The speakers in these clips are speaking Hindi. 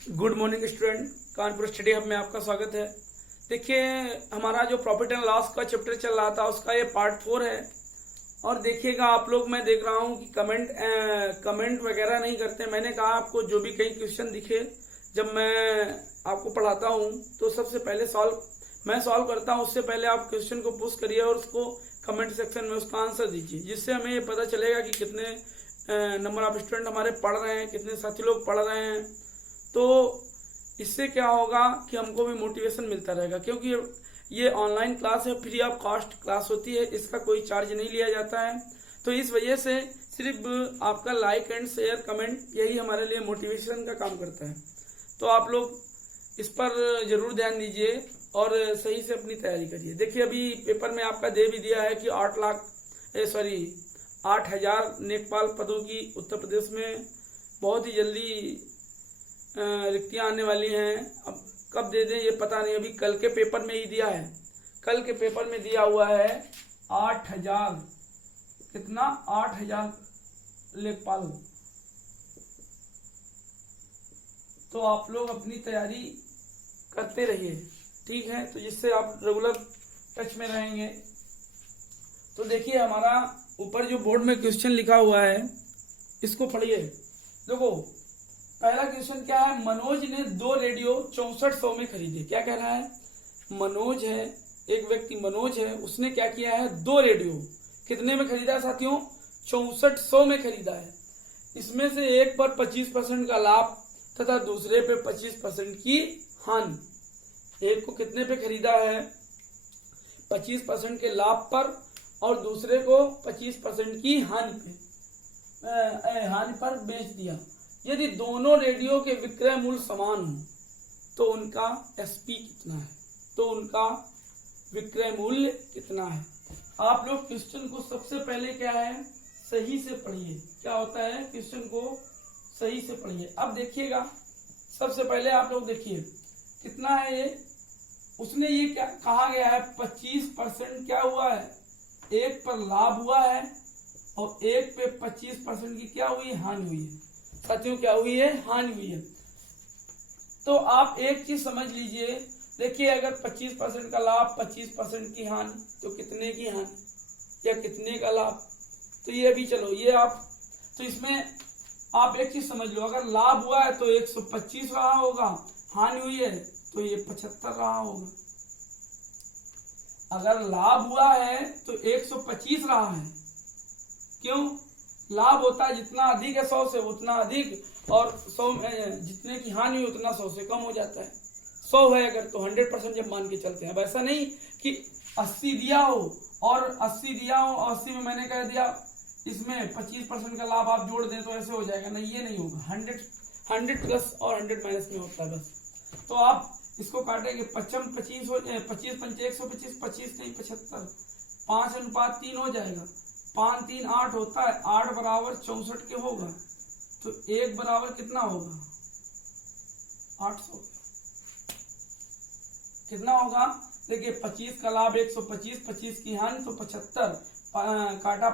Good morning student, Kanpur study hub में आपका स्वागत है। देखिए, हमारा जो प्रॉफिट एंड लॉस का चैप्टर चल रहा था उसका ये पार्ट 4 है। और देखिएगा आप लोग, मैं देख रहा हूँ कि कमेंट वगैरह नहीं करते। मैंने कहा आपको जो भी कई क्वेश्चन दिखे जब मैं आपको पढ़ाता हूँ तो सबसे पहले मैं सॉल्व करता हूँ, उससे पहले आप क्वेश्चन को पुश करिए और उसको कमेंट सेक्शन में उसका आंसर दीजिए, जिससे हमें ये पता चलेगा कि कितने नंबर ऑफ स्टूडेंट हमारे पढ़ रहे हैं, कितने साथी लोग पढ़ रहे हैं। तो इससे क्या होगा कि हमको भी मोटिवेशन मिलता रहेगा, क्योंकि ये ऑनलाइन क्लास है, फ्री ऑफ कॉस्ट क्लास होती है, इसका कोई चार्ज नहीं लिया जाता है। तो इस वजह से सिर्फ आपका लाइक एंड शेयर कमेंट यही हमारे लिए मोटिवेशन का काम करता है। तो आप लोग इस पर जरूर ध्यान दीजिए और सही से अपनी तैयारी करिए। देखिए, अभी पेपर में आपका दे भी दिया है कि 8,000 लेखपाल पदों की उत्तर प्रदेश में बहुत ही जल्दी रिक्तियां आने वाली हैं। अब कब दे दें ये पता नहीं, अभी कल के पेपर में ही दिया है। कल के पेपर में दिया हुआ है 8,000 लेखपाल। तो आप लोग अपनी तैयारी करते रहिए, ठीक है, तो जिससे आप रेगुलर टच में रहेंगे। तो देखिए, हमारा ऊपर जो बोर्ड में क्वेश्चन लिखा हुआ है इसको पढ़िए। देखो, पहला क्वेश्चन क्या है? मनोज ने 2 रेडियो 6400 में खरीदे। क्या कह रहा है? मनोज है, एक व्यक्ति मनोज है, उसने क्या किया है? 2 रेडियो कितने में खरीदा है साथियों? 6400 में खरीदा है। इसमें से एक पर 25% का लाभ तथा दूसरे पे 25% की हानि। एक को कितने पे खरीदा है? 25% के लाभ पर और दूसरे को 25% की हानि पर बेच दिया। यदि दोनों रेडियो के विक्रय मूल्य समान हो तो उनका एसपी कितना है? तो उनका विक्रय मूल्य कितना है? आप लोग क्वेश्चन को सबसे पहले क्या है, सही से पढ़िए। क्या होता है? क्वेश्चन को सही से पढ़िए। अब देखिएगा, सबसे पहले आप लोग देखिए कितना है ये। उसने ये क्या कहा गया है? 25% क्या हुआ है? एक पर लाभ हुआ है और एक पे 25% की क्या हुई? हानि हुई है। साथियों, क्या हुई है? हानि हुई है। तो आप एक चीज समझ लीजिए, देखिए, अगर 25% का लाभ 25% की हानि, तो कितने की हानि या कितने का लाभ? तो ये भी चलो, ये आप, तो इसमें आप एक चीज समझ लो, अगर लाभ हुआ है तो 125 रहा होगा, हानि हुई है तो ये 75 रहा होगा। अगर लाभ हुआ है तो 125 रहा है। क्यों? लाभ होता है जितना अधिक है 100 से उतना अधिक, और 100 जितने की हानि हुई उतना 100 से कम हो जाता है। 100 है अगर तो 100% जब मान के चलते हैं। अब ऐसा नहीं कि 80 दिया हो और 80 में मैंने कह दिया इसमें 25% का लाभ आप जोड़ दें तो ऐसे हो जाएगा। नहीं, ये नहीं होगा। 100 प्लस और 100 माइनस में होता है बस। तो आप इसको काटेंगे, 25 हो जाए, 25 पंचे 125, 25 नहीं 75, 5:3 हो जाएगा। 5 3 8 होता है, 8 बराबर 64 के होगा, तो 1 बराबर कितना होगा? 800। कितना होगा? देखिए, 25 का लाभ 125, 25 की हानि तो 75, काटा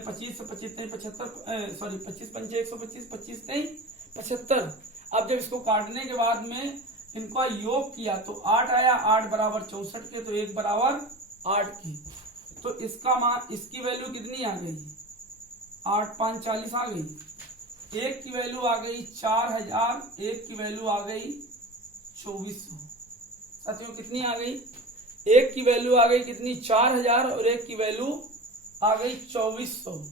25 से 25 नहीं 75, सॉरी 25 पंचे 125, 25 नहीं 75। अब जब इसको काटने के बाद में इनका योग किया तो 8 आया, 8 बराबर 64 के, तो 1 बराबर 8 की। तो इसका मान, इसकी वैल्यू कितनी आ गई? 8 5 40 आ गई। एक की वैल्यू आ गई 4000, एक की वैल्यू आ गई 2400। साथियों, कितनी आ गई? एक की वैल्यू आ गई कितनी? 4000 और एक की वैल्यू आ गई 2400।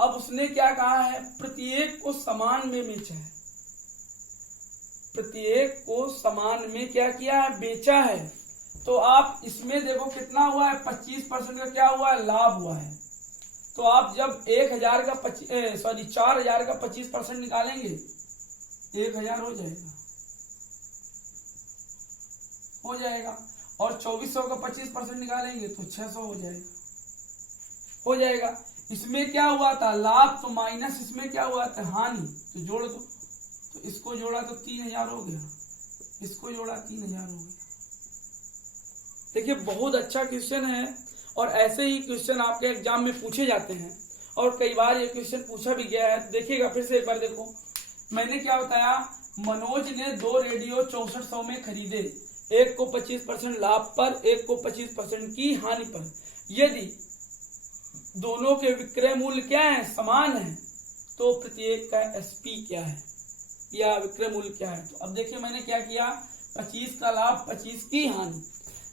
अब उसने क्या कहा है? प्रत्येक को समान में बेचा है। प्रत्येक को समान में क्या किया है? बेचा है। तो आप इसमें देखो कितना हुआ है? 25% का क्या हुआ है? लाभ हुआ है। तो आप जब 4000 का 25% निकालेंगे, 1000 हो जाएगा। और 2400 का 25% निकालेंगे तो 600 हो जाएगा। इसमें क्या हुआ था? लाभ, तो माइनस इसमें क्या हुआ था? हानि, तो जोड़ दो। तो इसको जोड़ा तो 3000 हो गया, इसको जोड़ा 3000 हो गया। देखिए, बहुत अच्छा क्वेश्चन है और ऐसे ही क्वेश्चन आपके एग्जाम में पूछे जाते हैं और कई बार ये क्वेश्चन पूछा भी गया है। देखिएगा फिर से एक बार, देखो मैंने क्या बताया मनोज ने 2 रेडियो 6400 में खरीदे, एक को 25% लाभ पर, एक को 25% की हानि पर। यदि दोनों के विक्रय मूल्य क्या है, समान है, तो प्रत्येक का एसपी क्या है या विक्रय मूल्य क्या है। तो अब देखिए मैंने क्या किया, 25 का लाभ 25 की हानि।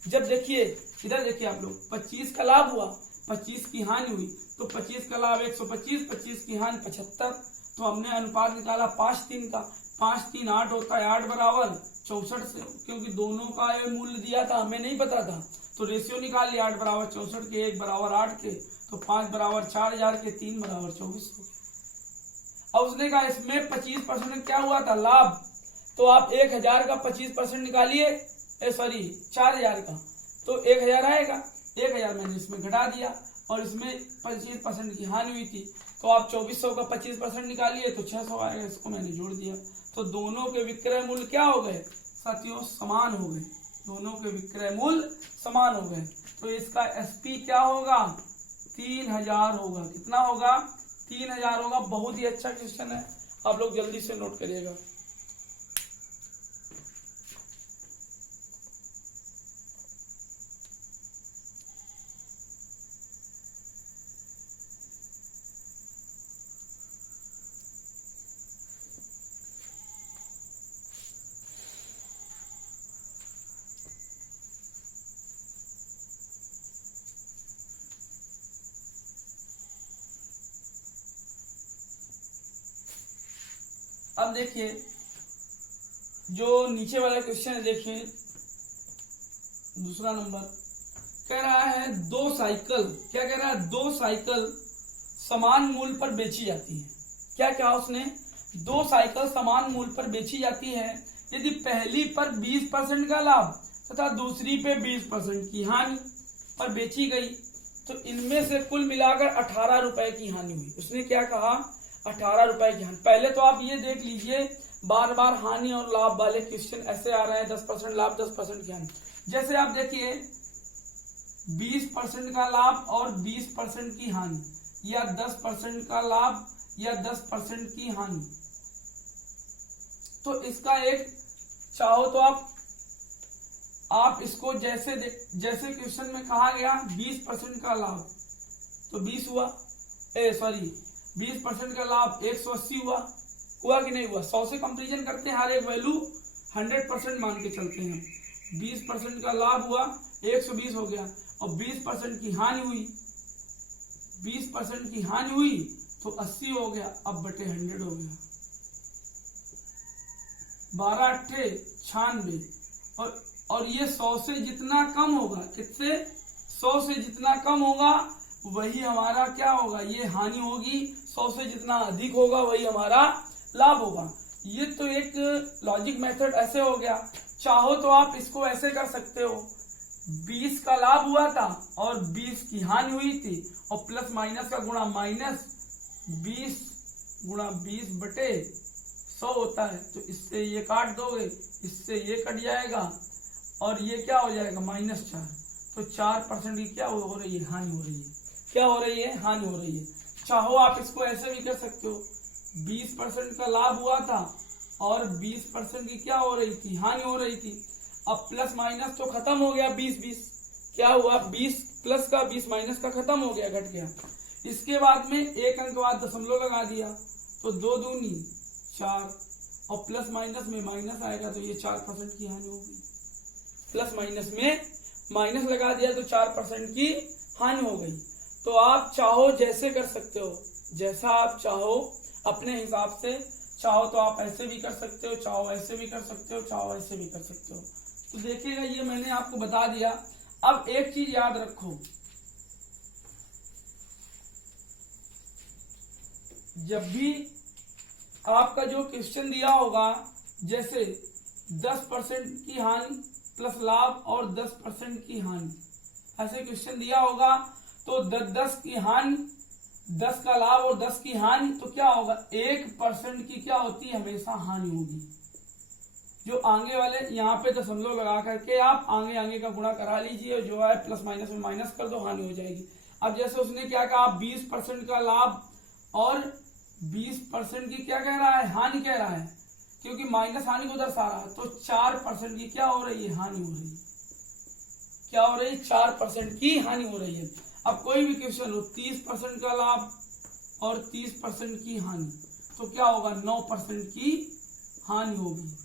जब देखिए इधर देखिए आप लोग, 25 का लाभ हुआ 25 की हानि हुई, तो 25 का लाभ 125, 25 की हानि 75। तो हमने अनुपात निकाला 5-3 का, 5-3 8 होता है, 8 बराबर 64 से, क्योंकि दोनों का ये मूल्य दिया था, हमें नहीं पता था, तो रेशियो निकाल लिया 8 बराबर 64 के, 1 बराबर 8 के, तो 5 बराबर 4000 के, 3 बराबर 24 हो गया। अब उसने कहा इसमें 25% क्या हुआ था, लाभ, तो आप 1000 का 25% निकालिए, 4000 का, तो 1000 आएगा, 1000 मैंने इसमें घटा दिया, और इसमें 25% की हानि हुई थी, तो आप 2400 का 25% निकालिए तो 600 आएगा, इसको मैंने जोड़ दिया। तो दोनों के विक्रय मूल्य क्या हो गए साथियों, समान हो गए, दोनों के विक्रय मूल्य समान हो गए। तो इसका एसपी क्या होगा, 3000 होगा। कितना होगा, 3000 होगा। बहुत ही अच्छा क्वेश्चन है, आप लोग जल्दी से नोट करिएगा। अब देखिए जो नीचे वाला क्वेश्चन है, देखिए दूसरा नंबर कह रहा है 2 साइकिल, क्या कह रहा है, 2 साइकिल समान मूल्य पर बेची जाती है। क्या क्या उसने, 2 साइकिल समान मूल्य पर बेची जाती है यदि पहली पर 20% का लाभ तथा दूसरी पे 20% की हानि पर बेची गई, तो इनमें से कुल मिलाकर 18 रुपए की हानि हुई। उसने क्या कहा, 18 रुपए की हानि। पहले तो आप ये देख लीजिए, बार बार हानि और लाभ वाले क्वेश्चन ऐसे आ रहे हैं, 10% लाभ 10% की हानि। जैसे आप देखिए 20% का लाभ और 20% की हानि, या 10% का लाभ या 10% की हानि, तो इसका एक चाहो तो आप इसको जैसे क्वेश्चन में कहा गया 20% का लाभ तो 20 हुआ, 20% का लाभ 180 हुआ कि नहीं हुआ। 100 से कंपेरिजन करते हैं, हर एक वैल्यू 100% मान के चलते हैं। 20% का लाभ हुआ 120 हो गया, और 20% की हानि हुई, 20% की हानि हुई तो 80 हो गया, अब बटे 100 हो गया, 12 8 96। और ये 100 से जितना कम होगा, किससे, 100 से जितना कम होगा वही हमारा क्या होगा, ये हानि होगी। 100 से जितना अधिक होगा वही हमारा लाभ होगा। ये तो एक लॉजिक मेथड ऐसे हो गया। चाहो तो आप इसको ऐसे कर सकते हो, 20 का लाभ हुआ था और 20 की हानि हुई थी, और प्लस माइनस का गुणा, माइनस 20 गुणा 20 बटे 100 होता है, तो इससे ये काट दोगे, इससे ये कट जाएगा, और ये क्या हो जाएगा, -4। तो 4% की क्या हो रही है, हानि हो रही है। क्या हो रही है, हानि हो रही है। चाहो आप इसको ऐसे भी कर सकते हो, 20% का लाभ हुआ था और 20% की क्या हो रही थी, हानि हो रही थी। अब प्लस माइनस तो खत्म हो गया, 20 क्या हुआ, 20 प्लस का 20 माइनस का खत्म हो गया, घट गया। इसके बाद में एक अंक बाद दशमलव लगा दिया, तो 2 दूनी 4, और प्लस माइनस में माइनस आएगा, तो ये 4% की हानि होगी। प्लस माइनस में माइनस लगा दिया तो 4% की हानि हो गई। तो आप चाहो जैसे कर सकते हो, जैसा आप चाहो अपने हिसाब से, चाहो तो आप ऐसे भी कर सकते हो, चाहो ऐसे भी कर सकते हो, चाहो ऐसे भी कर सकते हो। तो देखिएगा, ये मैंने आपको बता दिया। अब एक चीज याद रखो, जब भी आपका जो क्वेश्चन दिया होगा, जैसे 10% की हानि प्लस लाभ और 10% की हानि, ऐसे क्वेश्चन दिया होगा, तो 10 की हानि, 10 का लाभ और 10 की हानि, तो क्या होगा, 1% की क्या होती है, हमेशा हानि होगी। जो आगे वाले यहाँ पे दशमलव लगा करके आप आगे का गुणा करा लीजिए, जो है प्लस माइनस में माइनस कर दो, हानि हो जाएगी। अब जैसे उसने क्या कहा, 20% का लाभ और 20% की क्या कह रहा है, हानि कह रहा है, क्योंकि माइनस हानि को दर्शा रहा है, तो 4% की क्या हो रही है, हानि हो रही है। क्या हो रही है, 4% की हानि हो रही है। अब कोई भी क्वेश्चन हो, 30% का लाभ और 30% की हानि, तो क्या होगा, 9% की हानि होगी।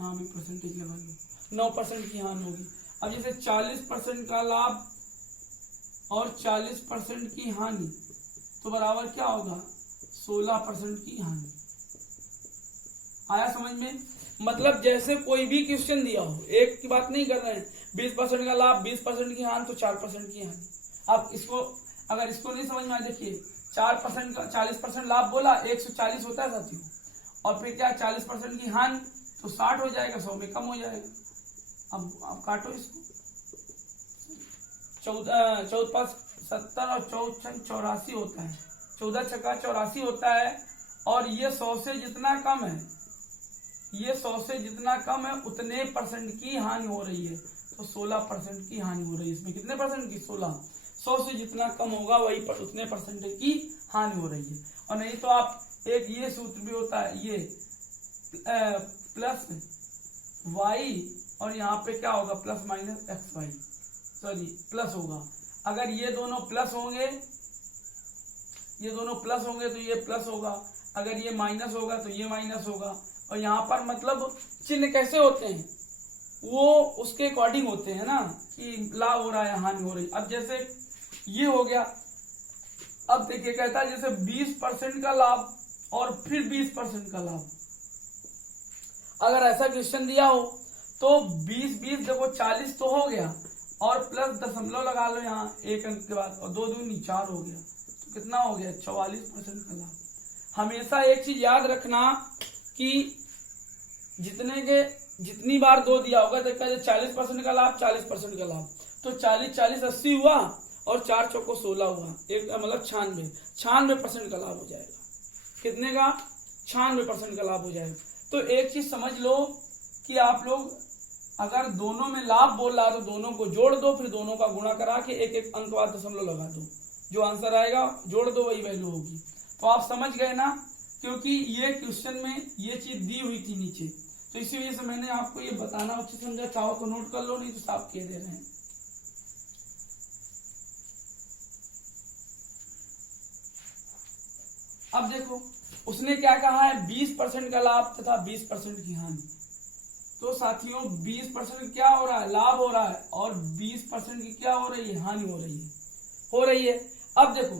यहाँ भी परसेंटेज लगा लो, 9% की हानि होगी। अब जैसे 40% का लाभ और 40% की हानि, तो बराबर क्या होगा, 16% की हानि। आया समझ में? मतलब जैसे कोई भी क्वेश्चन दिया हो, एक की बात नहीं कर रहे हैं, 20% का लाभ, 20% की हानि, तो 4% की हानि। अब इसको अगर इसको नहीं समझ में आए, देखिए 4% का 40% लाभ बोला, 140 होता है साथियों, और फिर क्या 40% की हानि, तो 60 हो जाएगा, 100 में कम हो जाएगा। अब काटो इसको, 14 70 और 14 84 होता है, 14 छक्का 84 होता है, और ये 100 से जितना कम है, ये 100 से जितना कम है उतने परसेंट की हानि हो रही है, तो 16% की हानि हो रही है। इसमें कितने परसेंट की, 16। 100 से जितना कम होगा वही पर उतने परसेंट की हानि हो रही है। और नहीं तो आप एक ये सूत्र भी होता है, ये प्लस वाई, और यहाँ पे क्या होगा, plus minus X Y, sorry plus होगा। अगर ये दोनों प्लस होंगे, ये दोनों प्लस होंगे तो ये प्लस होगा, अगर ये माइनस होगा तो ये माइनस होगा। और यहाँ पर मतलब चिन्ह कैसे होते हैं, वो उसके अकॉर्डिंग होते हैं ना, कि लाभ हो रहा है, हानि हो रही। अब जैसे ये हो गया, अब देखिए कहता है जैसे 20% का लाभ और फिर 20% का लाभ। अगर ऐसा क्वेश्चन दिया हो तो 20 देखो 40 तो हो गया, और प्लस दशमलव लगा लो यहाँ एक अंक के बाद, और 2 दूनी 4 हो गया, तो कितना हो गया, 44% का लाभ। हमेशा एक चीज याद रखना कि जितनी बार 2 दिया होगा, तो 40% का लाभ, 40% का लाभ, तो 40 40 80 हुआ, और 4 चौको 16 हुआ, एक मतलब 96% का लाभ हो जाएगा। कितने का, 96% का लाभ हो जाएगा। तो एक चीज समझ लो कि आप लोग अगर दोनों में लाभ बोल रहा तो दोनों को जोड़ दो, फिर दोनों का गुणा करा के एक एक अंक बाद दशमलव लगा दो, जो आंसर आएगा जोड़ दो वही वैल्यू होगी। तो आप समझ गए ना, क्योंकि ये क्वेश्चन में ये चीज दी हुई थी नीचे, तो इसी वजह से मैंने आपको ये बताना अच्छे समझा। चाहो तो नोट कर लो, नहीं तो साफ कह दे रहे हैं। अब देखो उसने क्या कहा है, 20% का लाभ तथा 20% की हानि। तो साथियों 20% क्या हो रहा है, लाभ हो रहा है, और 20% की क्या हो रही है, हानि हो रही है। अब देखो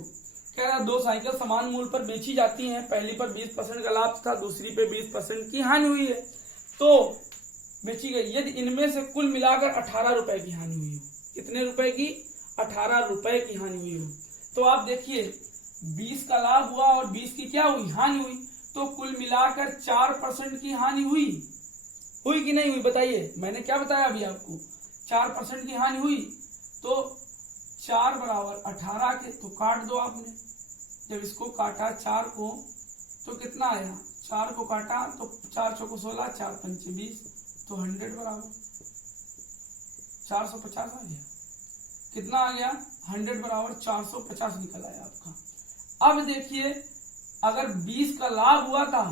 कह रहा 2 साइकिल समान मूल्य पर बेची जाती हैं, पहली पर 20% का लाभ था, दूसरी पे 20% की हानि हुई है, तो बेची गई। यदि इनमें से कुल मिलाकर 18 रुपए की हानि हुई हो, कितने रुपए की, 18 रुपए की हानि हुई हो, तो आप देखिए 20 का लाभ हुआ और 20 की क्या हुई, हानि हुई, तो कुल मिलाकर 4% की हानि हुई कि नहीं हुई, बताइए। मैंने क्या बताया अभी आपको, 4% की हानि हुई, तो 4 बराबर 18 के, तो काट दो आपने। जब इसको काटा 4 को, तो कितना आया, 4 को काटा तो 4 चौको 16, 4 पंचे 20, तो 100 बराबर 450 आ गया। कितना आ गया, 100 बराबर 450 निकल आया आपका। अब देखिए अगर 20 का लाभ हुआ था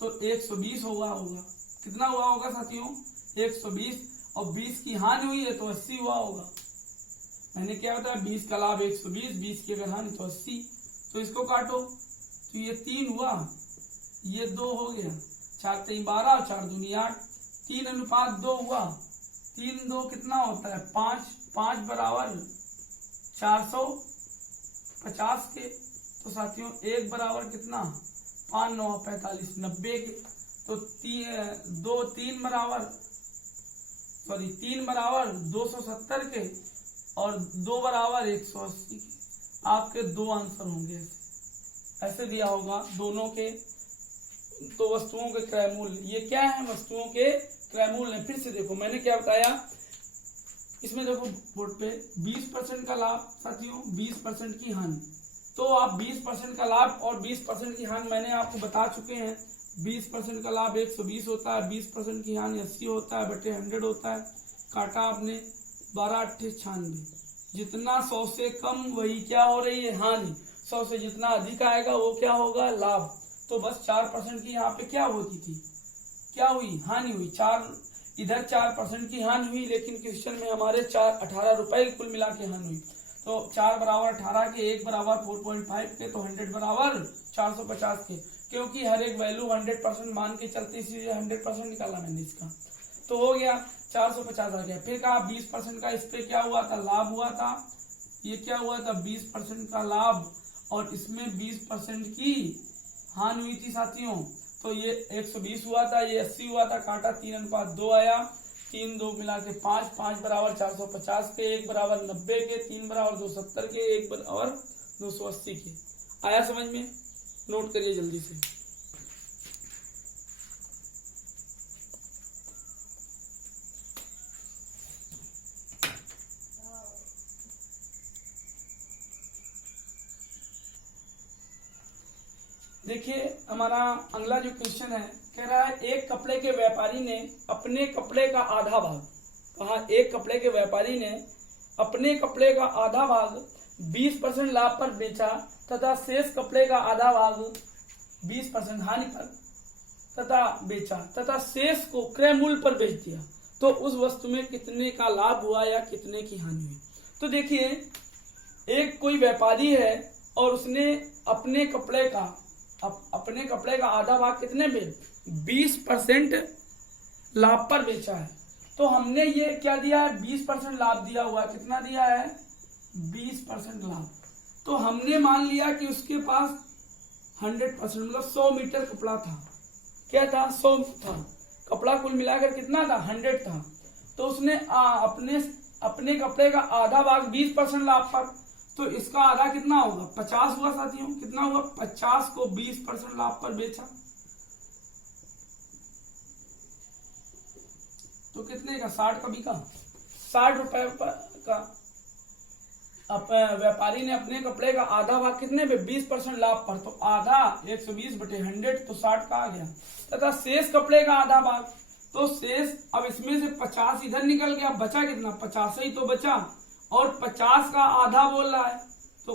तो 120 हुआ होगा, कितना हुआ होगा साथियों, 120, और 20 की हानि हुई है तो 80 हुआ होगा। मैंने क्या बताया, 20 का लाभ 120, 20 की अगर हानि तो 80, तो इसको काटो, तो ये 3 हुआ, ये 2 हो गया, 4 3 12 और 4 दूनी 8, 3:2 हुआ, 3 2 कितना होता है, 5 बराबर 450 के, तो साथियों 1 बराबर कितना, 5 9 45 90 के, तो 3 बराबर 270 के, और 2 बराबर 180 के। आपके 2 आंसर होंगे, ऐसे दिया होगा दोनों के। तो वस्तुओं के क्रय मूल्य, ये क्या है, वस्तुओं के क्रय मूल्य। फिर से देखो मैंने क्या बताया, इसमें देखो बोर्ड पे 20% का लाभ साथियों, 20% की हानि। तो आप 20% का लाभ और 20% की हानि मैंने आपको बता चुके हैं। 20% का लाभ 120 होता है, 20% की हानि 80 होता है, बटे 100 होता है। काटा आपने 12 8 96, जितना 100 से कम वही क्या हो रही है, हानि। 100 से जितना अधिक आएगा वो क्या होगा, लाभ। तो बस 4% की यहाँ पे क्या होती थी, क्या हुई, हानि हुई। इधर 4% की हानि हुई, लेकिन क्वेश्चन में हमारे 18 रुपए कुल मिला के हानि हुई। तो 4 बराबर 18 के, 1 बराबर 4.5 के, तो 100 बराबर 450 के, क्योंकि हर एक वैल्यू 100% मान के चलती, इसलिए 100% निकाला मैंने इसका। तो हो गया 450 आ गया। फिर कहा 20% का इस पे क्या हुआ था, लाभ हुआ था। ये क्या हुआ था, 20% का लाभ, और इसमें 20% की हानि हुई थी साथियों। तो ये 120 हुआ था, ये 80 हुआ था, काटा 3:2 आया, 3 2 मिला के 5, 5 बराबर 450 के, 1 बराबर 90 के, 3 बराबर 270 के, 1 बराबर 280 के। आया समझ में? नोट करिए जल्दी से। देखिए हमारा अगला जो क्वेश्चन है, कह रहा है एक कपड़े के व्यापारी ने अपने कपड़े का आधा भाग, कहा एक कपड़े के व्यापारी ने अपने कपड़े का आधा भाग 20% लाभ पर बेचा तथा शेष कपड़े का आधा भाग 20% हानि पर तथा बेचा तथा शेष को क्रय मूल्य पर बेच दिया, तो उस वस्तु में कितने का लाभ हुआ या कितने की हानि हुई। तो देखिए एक कोई व्यापारी है और उसने अपने कपड़े का आधा भाग कितने में, 20% लाभ पर बेचा है। तो हमने ये क्या दिया है, 20% लाभ दिया हुआ है। कितना दिया है, 20% लाभ। तो हमने मान लिया कि उसके पास 100% मतलब 100 मीटर कपड़ा था। क्या था, 100 था कपड़ा, कुल मिलाकर कितना था, 100 था। तो उसने अपने कपड़े का आधा भाग 20% लाभ पर, तो इसका आधा कितना होगा, 50 हुआ साथियों। कितना हुआ, 50 को 20% लाभ पर बेचा, तो कितने का, 60 का बिका, 60 रुपए का। व्यापारी ने अपने कपड़े का आधा भाग कितने पे, 20% लाभ पर, तो आधा 120/100, तो 60 का आ गया। तथा शेष कपड़े का आधा भाग, तो शेष, अब इसमें से 50 इधर निकल गया, बचा कितना, 50 ही तो बचा, और 50 का आधा बोल रहा है, तो